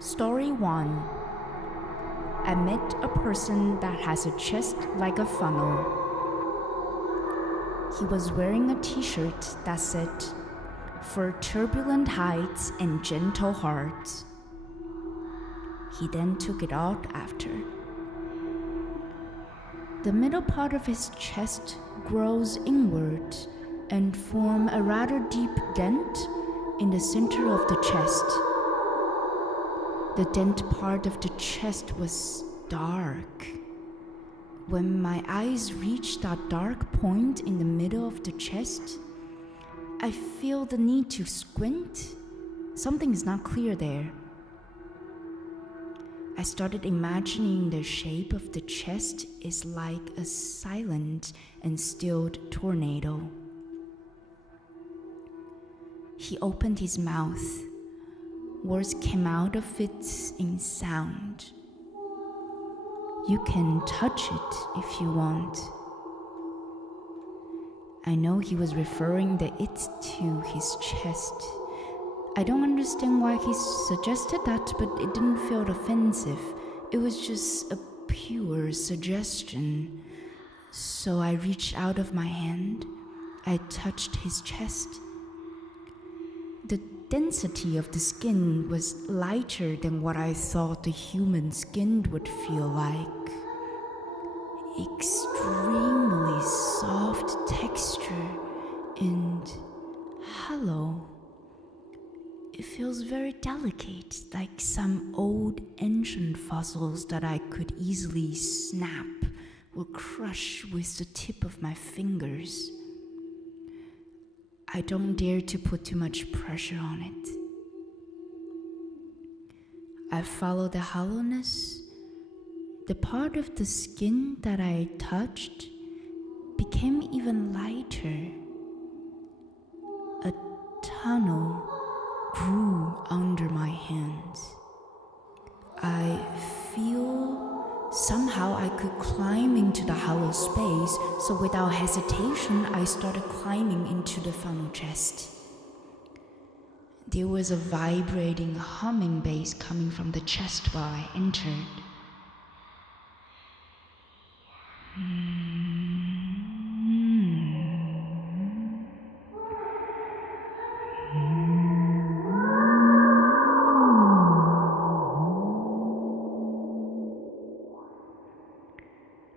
Story 1. I met a person that has a chest like a funnel. He was wearing a t-shirt that said, "For turbulent heights and gentle hearts." He then took it out after. The middle part of his chest grows inward and form a rather deep dent in the center of the chest. The dent part of the chest was dark. When my eyes reach that dark point in the middle of the chest, I feel the need to squint. Something is not clear there. I started imagining the shape of the chest is like a silent and stilled tornado. He opened his mouth. Words came out of it in sound. You can touch it if you want. I know he was referring the it to his chest. I don't understand why he suggested that, but it didn't feel offensive. It was just a pure suggestion. So I reached out of my hand. I touched his chest. The density of the skin was lighter than what I thought the human skin would feel like. Extremely soft texture and hollow. It feels very delicate, like some old ancient fossils that I could easily snap or crush with the tip of my fingers. I don't dare to put too much pressure on it. I follow the hollowness. The part of the skin that I touched became even lighter. A tunnel grew under my hands. I feel somehow I could climb into the hollow space, so without hesitation, I started climbing into the funnel chest. There was a vibrating humming bass coming from the chest while I entered.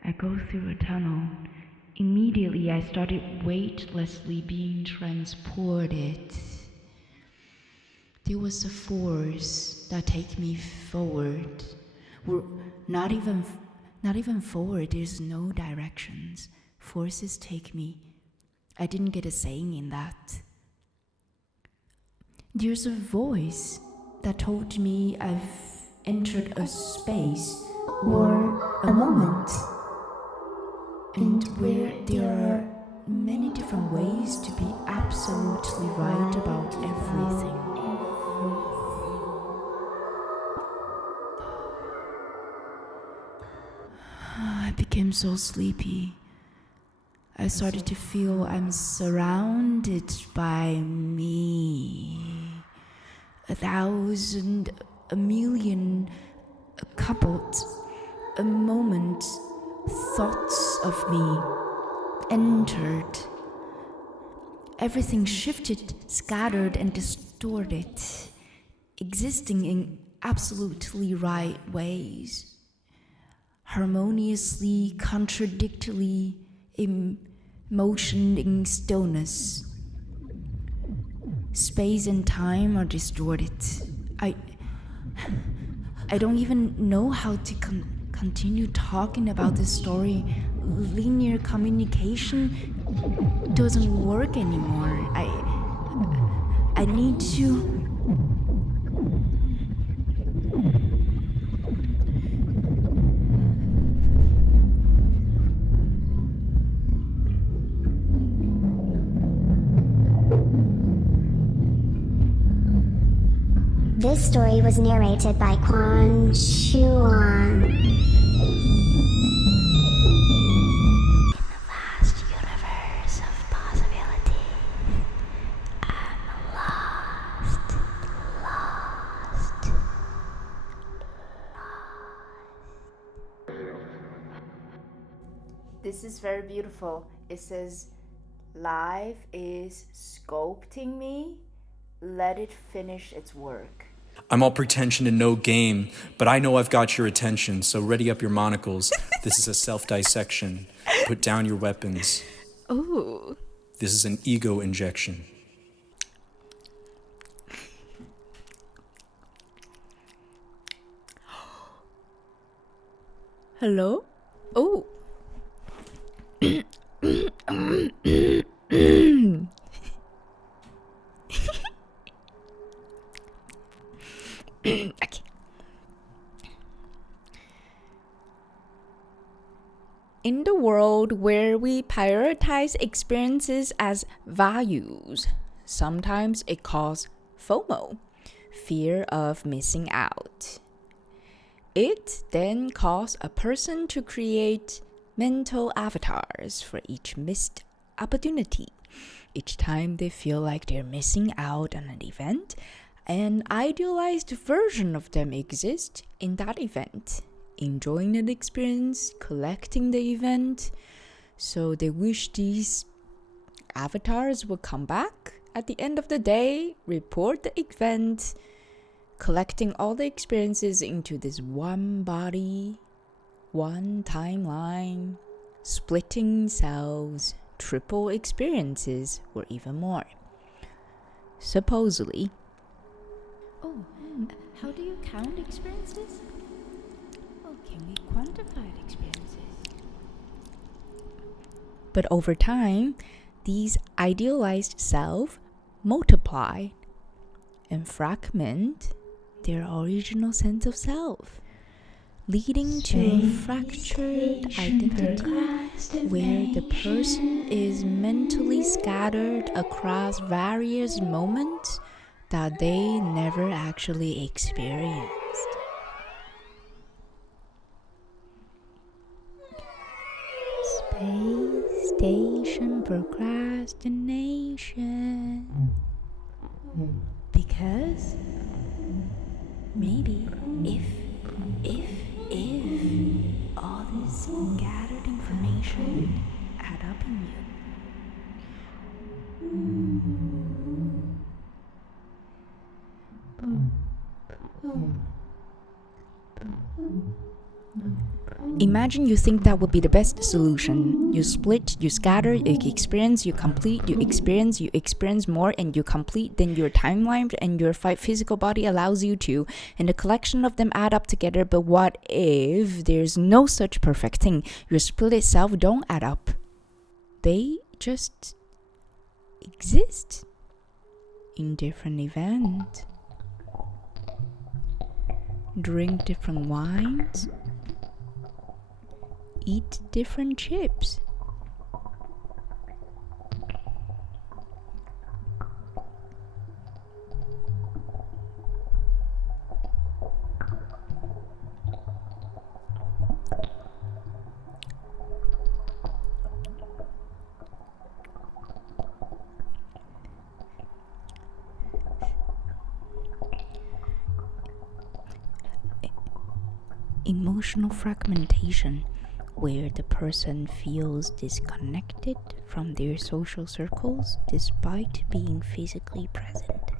I go through a tunnel. Immediately I started weightlessly being transported. There was a force that take me forward. Not even forward, there's no directions. Forces take me. I didn't get a saying in that. There's a voice that told me I've entered a space or a moment, and where there are many different ways to be absolutely right about everything. I became so sleepy. I started to feel I'm surrounded by me. 1,000, a million, a couple, a moment, thoughts of me entered. Everything shifted, scattered, and distorted, existing in absolutely right ways. Harmoniously, contradictorily, in motion, in stillness. Space and time are distorted. I don't even know how to continue talking about this story. Linear communication doesn't work anymore. I need to. This story was narrated by Quan Chuan. In the vast universe of possibility, I'm lost. this is very beautiful. It says, life is sculpting me. Let it finish its work. I'm all pretension and no game, but I know I've got your attention, so ready up your monocles. This is a self-dissection. Put down your weapons. Ooh. This is an ego injection. Hello? Oh. Okay. In the world where we prioritize experiences as values, sometimes it causes FOMO, fear of missing out. It then causes a person to create mental avatars for each missed opportunity. Each time they feel like they're missing out on an event, an idealized version of them exists in that event, enjoying the experience, collecting the event. So they wish these avatars would come back at the end of the day, report the event, collecting all the experiences into this one body, one timeline, splitting selves, triple experiences, or even more. Supposedly. Oh, how do you count experiences? Oh, can we quantify the experiences? But over time, these idealized self multiply and fragment their original sense of self, leading to a fractured identity where the person is mentally scattered across various moments that they never actually experienced. Space station procrastination. Because maybe if all this scattered information add up in you. Imagine you think that would be the best solution. You split, you scatter, you experience, you complete, you experience more, and you complete. Then your timeline and your physical body allows you to, and the collection of them add up together. But what if there's no such perfect thing? Your split itself don't add up. They just exist in different events. Drink different wines. Eat different chips. Emotional fragmentation, where the person feels disconnected from their social circles despite being physically present.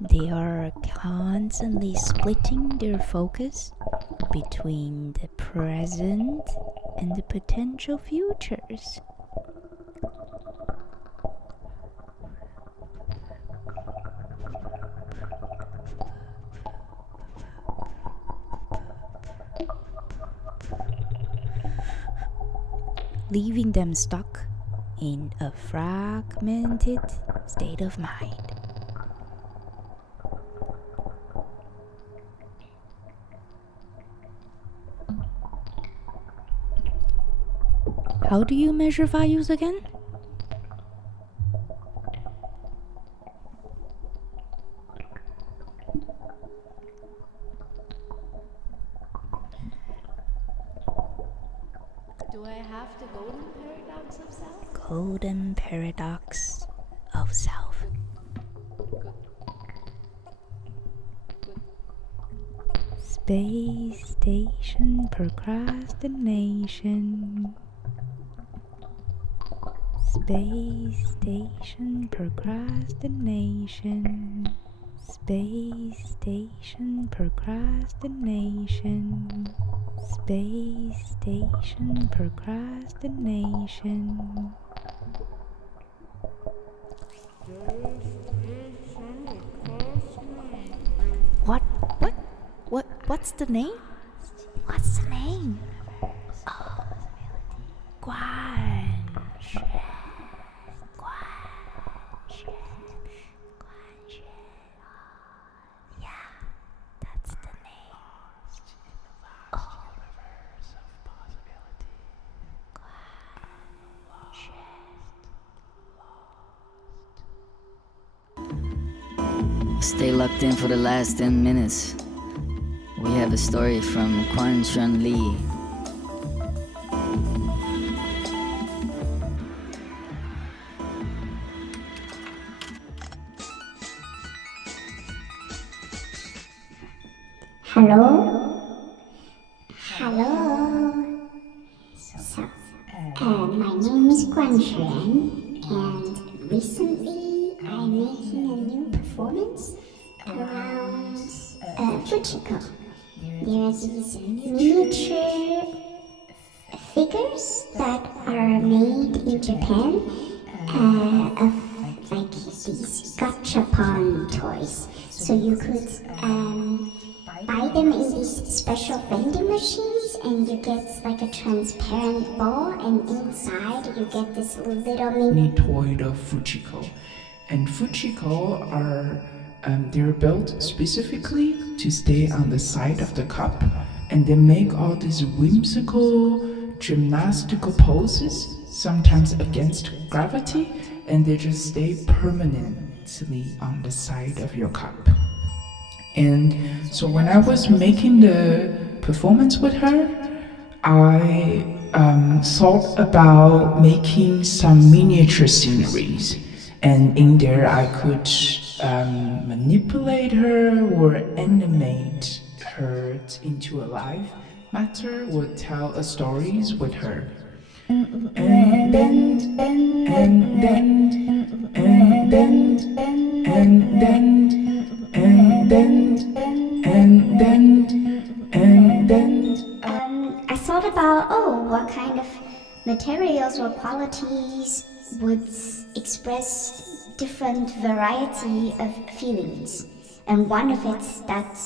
They are constantly splitting their focus between the present and the potential futures. Leaving them stuck in a fragmented state of mind. How do you measure values again? Do I have the golden paradox of self? Golden paradox of self. Space station procrastination. Space station procrastination. Space station procrastination. Space station procrastination. What? What's the name? What's the name? Oh, yeah, that's the name. Stay locked in for the last 10 minutes. We have a story from Quan Chun Lee. Hello? Hello? My name is Guan Xuan, and recently I'm making a new performance around whimsical. There are these miniature figures that are made in Japan of like these gachapon toys. So you could buy them in these special vending machines, and you get like a transparent ball, and inside you get this little mini toy of Fujiko. And Fujiko are they're built specifically to stay on the side of the cup, and they make all these whimsical gymnastical poses, sometimes against gravity, and they just stay permanently on the side of your cup. And so when I was making the performance with her, I thought about making some miniature sceneries, and in there I could manipulate her or animate her into a live matter or tell stories with her. And then I thought about, what kind of materials or qualities would express different variety of feelings. And one of it that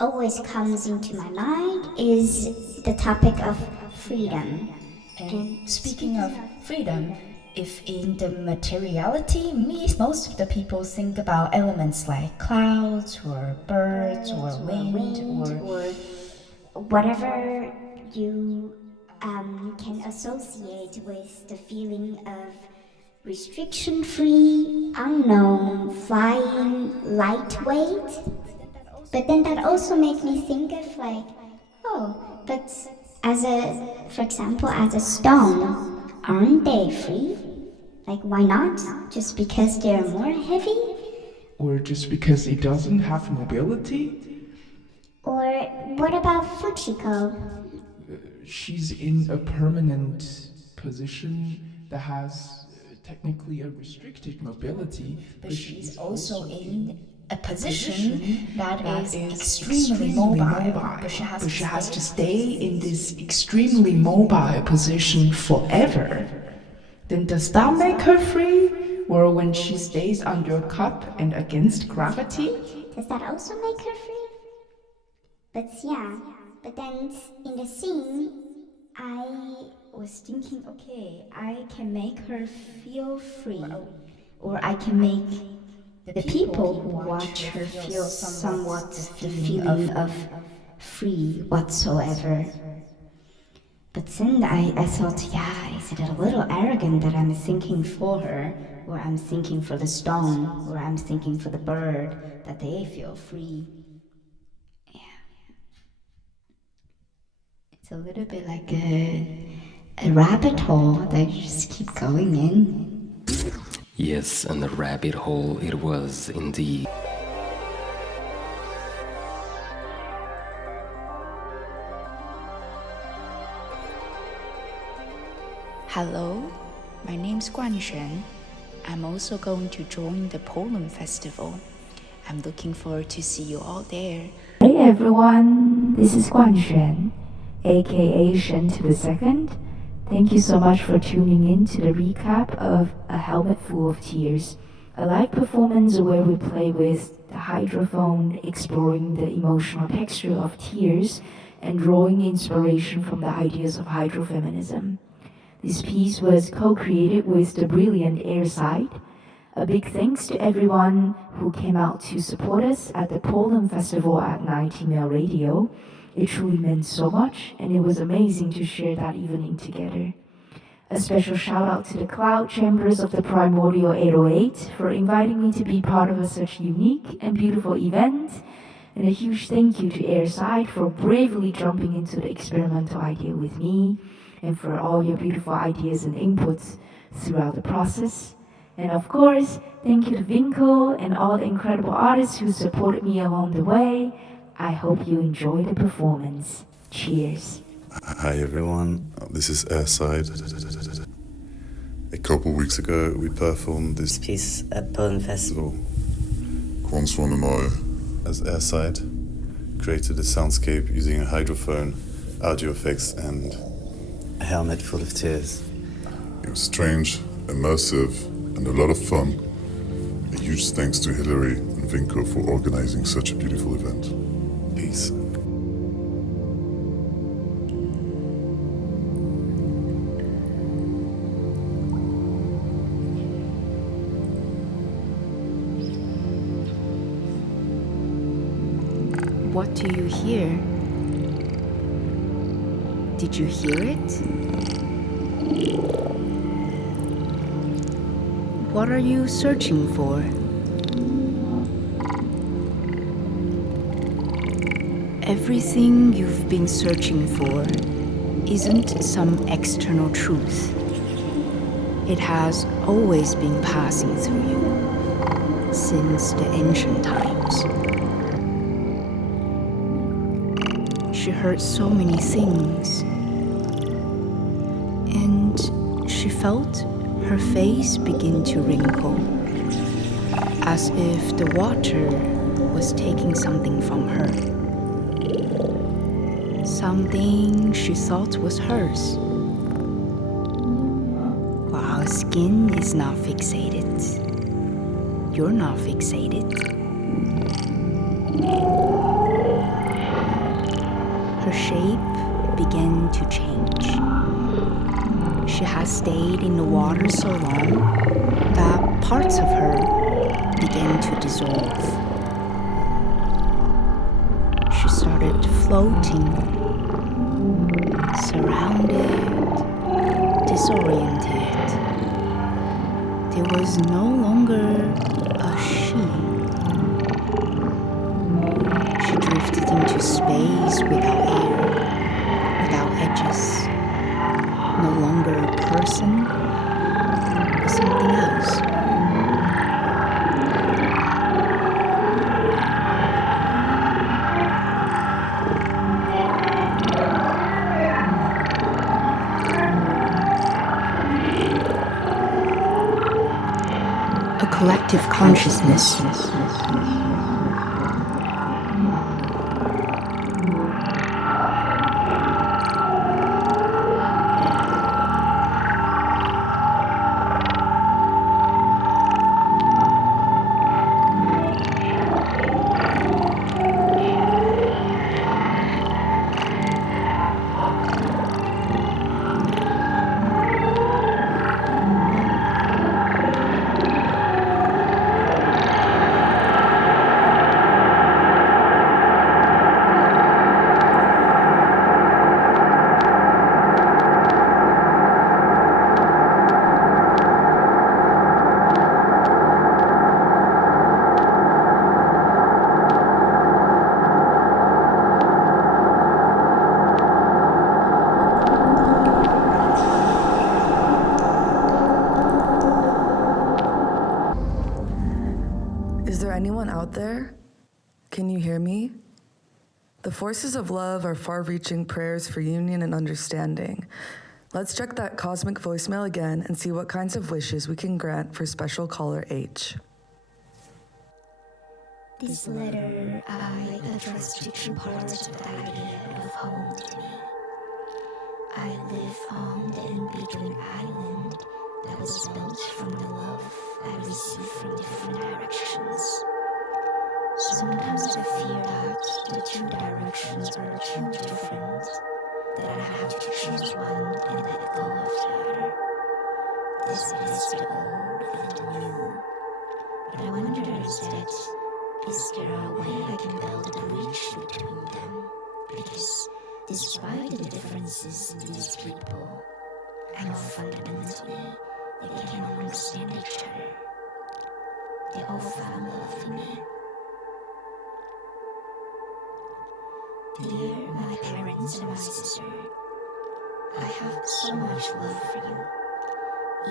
always comes into my mind is the topic of freedom. And speaking of freedom, if in the materiality, most of the people think about elements like clouds or birds or wind or whatever you can associate with the feeling of restriction-free, unknown, flying, lightweight. But then that also makes me think of like, but for example, as a stone, aren't they free? Like, why not? Just because they're more heavy? or just because it doesn't have mobility? Or what about Fujiko? She's in a permanent position that has technically a restricted mobility, but she's also in a position that is extremely mobile, but she has to stay in this extremely mobile position forever. Then does that make her free? Or when she stays under a cup and against gravity? Does that also make her free? But then in the scene, I was thinking, okay, I can make her feel free, or I can make the people who watch her feel somewhat the feeling of free whatsoever. But then I thought, is it a little arrogant that I'm thinking for her, or I'm thinking for the stone, or I'm thinking for the bird, that they feel free? It's a little bit like a rabbit hole that you just keep going in. Yes, and the rabbit hole it was indeed. Hello, my name's Guanxuan. I'm also going to join the Poem Festival. I'm looking forward to see you all there. Hey everyone, this is Guanxuan, aka Shen to the Second. Thank you so much for tuning in to the recap of A Helmet Full of Tears, a live performance where we play with the hydrophone, exploring the emotional texture of tears and drawing inspiration from the ideas of hydrofeminism. This piece was co-created with the brilliant Airside. A big thanks to everyone who came out to support us at the Poem Festival at 19 Radio. It truly meant so much, and it was amazing to share that evening together. A special shout out to the Cloud Chambers of the Primordial 808 for inviting me to be part of such unique and beautiful event. And a huge thank you to Airside for bravely jumping into the experimental idea with me, and for all your beautiful ideas and inputs throughout the process. And of course, thank you to Winkle and all the incredible artists who supported me along the way. I hope you enjoy the performance. Cheers. Hi everyone, this is Airside. A couple weeks ago we performed this piece at Poem Festival. Guanxuan and I, as Airside, created a soundscape using a hydrophone, audio effects and A Helmet Full of Tears. It was strange, immersive, and a lot of fun. A huge thanks to Hillary and Vinko for organizing such a beautiful event. Peace. What do you hear? Did you hear it? What are you searching for? Everything you've been searching for isn't some external truth. It has always been passing through you since the ancient times. She heard so many things, and she felt her face begin to wrinkle, as if the water was taking something from her. Something she thought was hers. While our skin is not fixated, you're not fixated. Her shape began to change. She has stayed in the water so long that parts of her began to dissolve. She started floating, surrounded, disoriented. There was no longer a she. She drifted into space without air, without edges. No longer a person, but something else. A collective consciousness. Anyone out there? Can you hear me? The forces of love are far-reaching prayers for union and understanding. Let's check that cosmic voicemail again and see what kinds of wishes we can grant for special caller H. This letter I address to two parts of the idea of home to me. I live on the in-between island that was built from the love I receive from different directions. Sometimes I fear that the two directions are too different, that I have to choose one and let go of the other. This is the old and the new. But I wonder instead, is there a way I can build a bridge between them? Because despite the differences in these people, I know fundamentally that they can understand each other. They all found love in me. Dear my parents and my sister, I have so much love for you,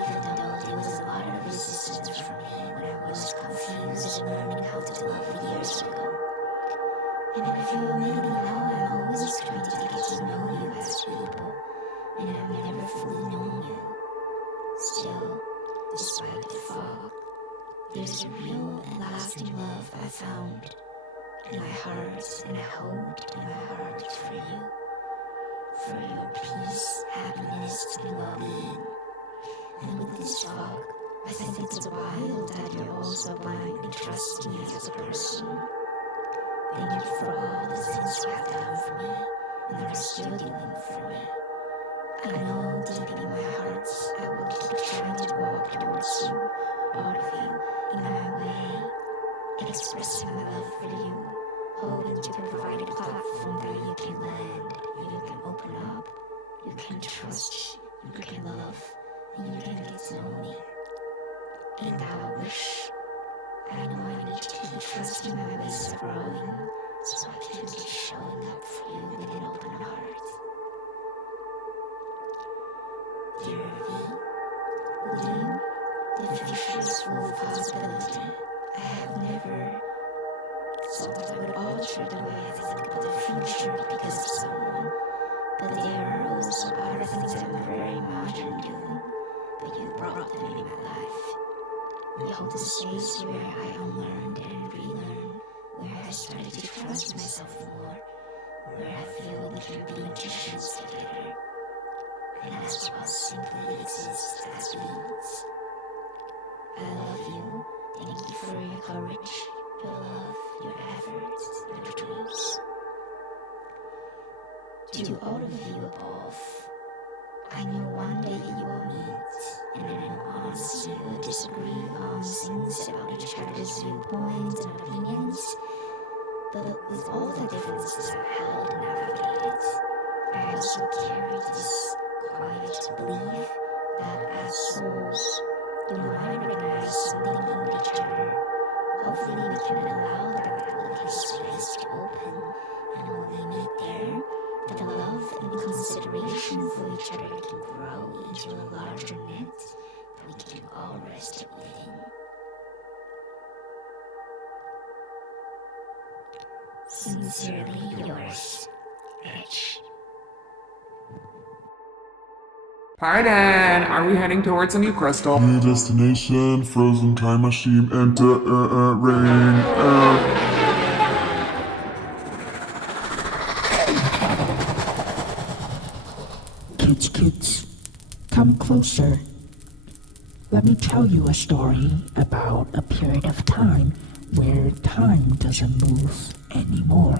even though there was a lot of resistance from me when I was confused and learning how to love years ago. And I feel maybe now I'm always trying to get to know you as people, and I've never fully known you. Still, despite the fog, there's a real and lasting love I found in my heart, and I hold in my heart for you, for your peace, happiness, and well-being. And with this fog, I think it's wild that you're also blindly trusting me as a person. Thank you for all the things you have done for me, and are still doing for me. I know deep in my heart, I will keep trying to walk towards you, all of you, in my way, expressing my love for you, hoping to provide a platform that you can land, you can open up, you can trust, you can love, and you can get to know me. And I wish, I know I need to keep trusting my ways of growing, so I can keep showing up for you with an open heart. Dear V, with you, the future is full of possibility. I have never thought I would alter the way I think about the future because of someone, but there are also other things I'm very modern doing, but you brought them in my life. You hold the space where I unlearned and relearned, where I started to trust myself more, where I feel we can be magicians together, and as well simply exist as beings. I love you. Thank you for your courage, your love, your efforts, your dreams. To all of you above, I know one day you will meet, and I know honestly you will disagree on things about each other's viewpoints and opinions, but with all the differences I've held and navigated, I also carry this quiet belief that as souls, you might recognize something in each other. Hopefully we can allow that little space to open, and when we meet there, the love and consideration for each other can grow into a larger net that we can all rest within. Sincerely yours, H. Pardon, are we heading towards a new crystal? New destination, frozen time machine, enter, rain, Kids, come closer. Let me tell you a story about a period of time where time doesn't move anymore.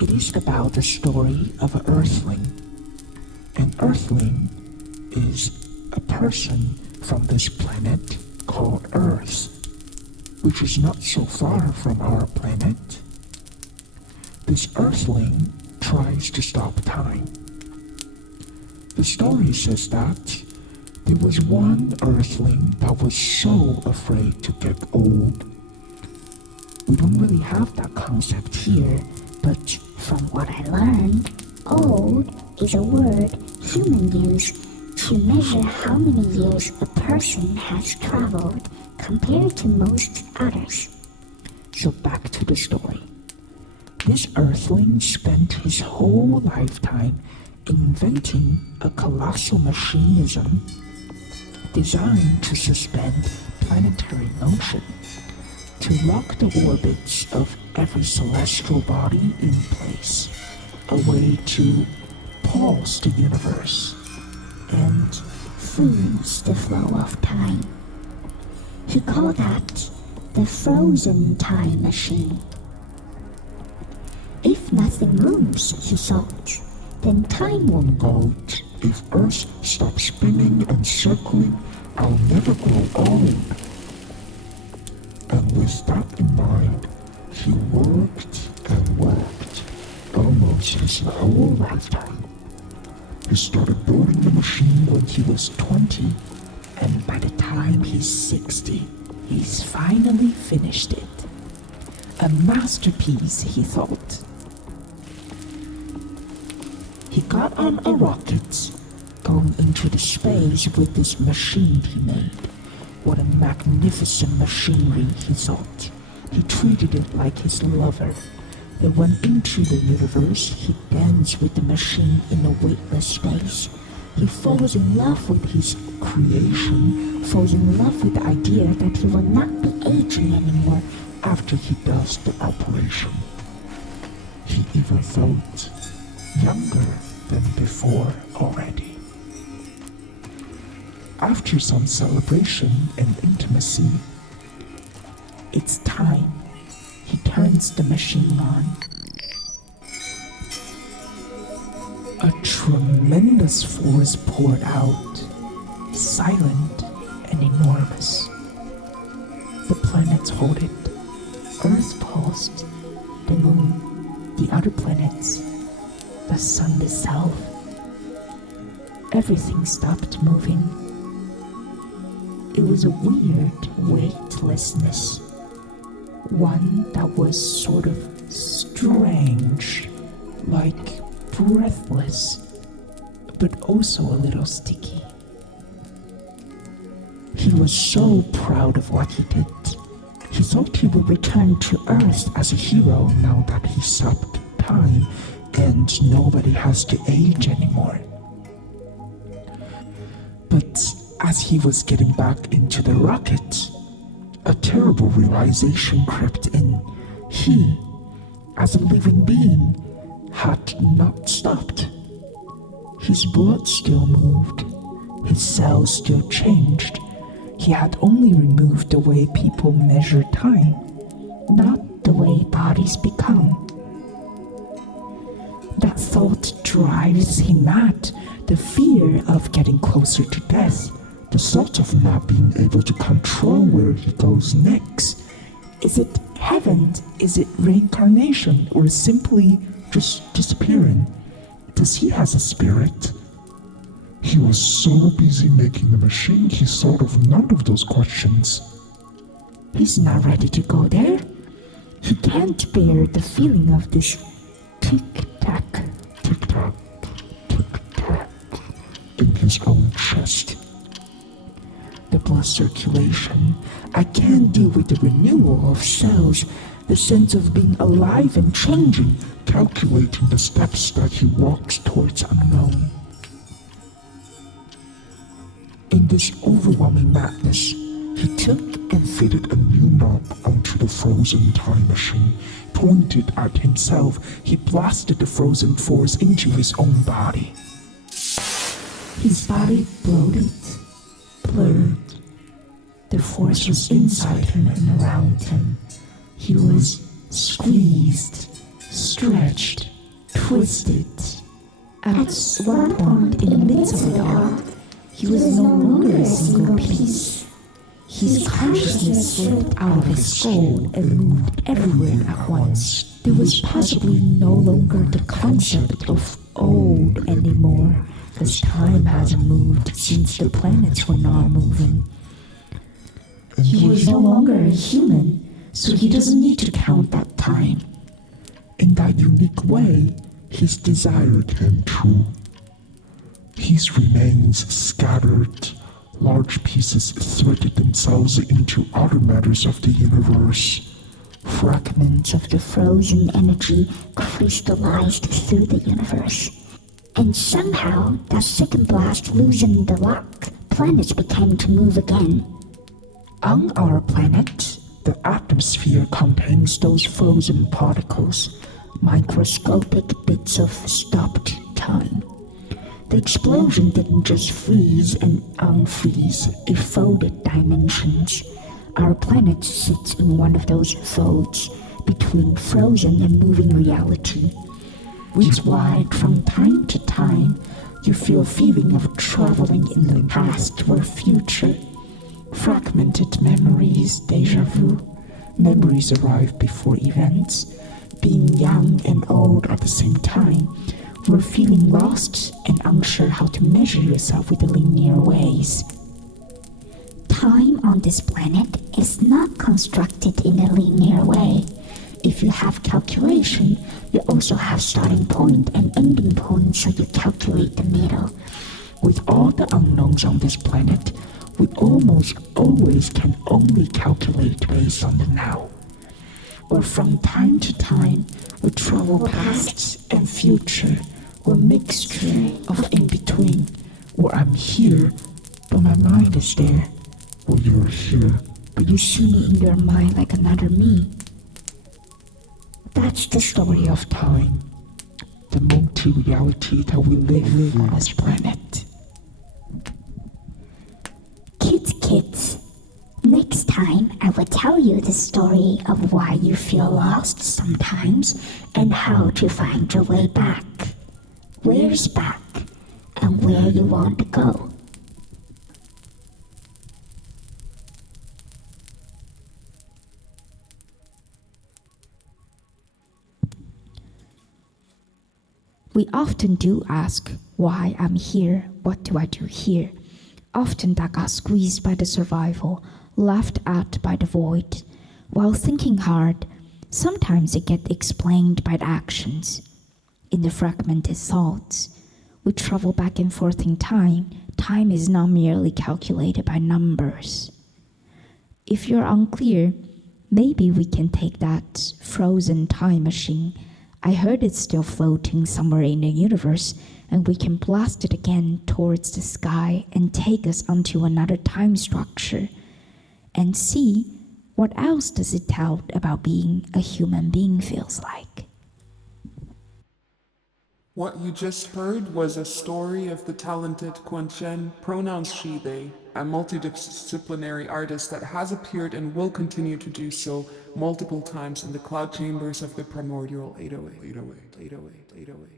It is about the story of an earthling. An earthling is a person from this planet called Earth, which is not so far from our planet. This earthling tries to stop time. The story says that there was one earthling that was so afraid to get old. We don't really have that concept here, but from what I learned, old is a word humans use to measure how many years a person has traveled compared to most others. So back to the story. This earthling spent his whole lifetime inventing a colossal machinism designed to suspend planetary motion, to lock the orbits of every celestial body in place, a way to pause the universe and freeze the flow of time. He called that the frozen time machine. If nothing moves, he thought, then time won't go. If Earth stops spinning and circling, I'll never grow old. And with that in mind, he worked and worked almost his whole lifetime. He started building the machine when he was 20, and by the time he's 60, he's finally finished it. A masterpiece, he thought. He got on a rocket, going into the space with this machine he made. What a magnificent machinery, he thought. He treated it like his lover. They went into the universe, he danced with the machine in a weightless space. He falls in love with his creation, falls in love with the idea that he will not be aging anymore after he does the operation. He even felt younger than before already. After some celebration and intimacy, it's time. He turns the machine on. A tremendous force poured out, silent and enormous. The planets hold it. Earth paused, the moon, the other planets, the sun itself. Everything stopped moving. It was a weird weightlessness, one that was sort of strange, like breathless, but also a little sticky. He was so proud of what he did. He thought he would return to Earth as a hero now that he stopped time and nobody has to age anymore. But as he was getting back into the rocket, a terrible realization crept in. He, as a living being, had not stopped. His blood still moved. His cells still changed. He had only removed the way people measure time, not the way bodies become. That thought drives him mad. The fear of getting closer to death. The thought of not being able to control where he goes next. Is it heaven? Is it reincarnation? Or simply just disappearing? Does he have a spirit? He was so busy making the machine, he thought of none of those questions. He's not ready to go there. He can't bear the feeling of this tick-tack, tick-tack, tick-tack in his own chest. The blood circulation. I can't deal with the renewal of cells, the sense of being alive and changing, calculating the steps that he walks towards unknown. In this overwhelming madness, he took and fitted a new knob onto the frozen time machine. Pointed at himself, he blasted the frozen force into his own body. His body bloated, blurred. The force was inside him and around him. He was squeezed, stretched, twisted. At one point in the midst of it all, he was no longer a single piece. His consciousness slipped out of his skull and moved everywhere at once. There was possibly no longer the concept of old anymore, because time hasn't moved since the planets were not moving. He was no longer a human, so he doesn't need to count that time. In that unique way, his desire came true. His remains scattered, large pieces threaded themselves into other matters of the universe. Fragments of the frozen energy crystallized through the universe. And somehow, that second blast loosened the lock. Planets began to move again. On our planet, the atmosphere contains those frozen particles, microscopic bits of stopped time. The explosion didn't just freeze and unfreeze, it folded dimensions. Our planet sits in one of those folds between frozen and moving reality, which is why from time to time you feel a feeling of traveling in the past or future. Fragmented memories, deja vu. Memories arrive before events. Being young and old at the same time, we're feeling lost and unsure how to measure yourself with the linear ways. Time on this planet is not constructed in a linear way. If you have calculation, you also have starting point and ending point, so you calculate the middle. With all the unknowns on this planet, we almost always can only calculate based on the now. Or from time to time, we travel past and future, or mixture of in between, where I'm here, but my mind is there. Or you're here, but you see me in your mind like another me. That's the story of time, the multi-reality that we live on this planet. Kids, next time I will tell you the story of why you feel lost sometimes and how to find your way back. Where's back and where you want to go. We often do ask why I'm here, what do I do here? Often that got squeezed by the survival, laughed at by the void. While thinking hard, sometimes it gets explained by the actions. In the fragmented thoughts, we travel back and forth in time. Time is not merely calculated by numbers. If you're unclear, maybe we can take that frozen time machine. I heard it's still floating somewhere in the universe, and we can blast it again towards the sky and take us onto another time structure and see what else does it tell about being a human being feels like. What you just heard was a story of the talented Quanchen, pronouns she, they, a multidisciplinary artist that has appeared and will continue to do so multiple times in the cloud chambers of the Primordial 808.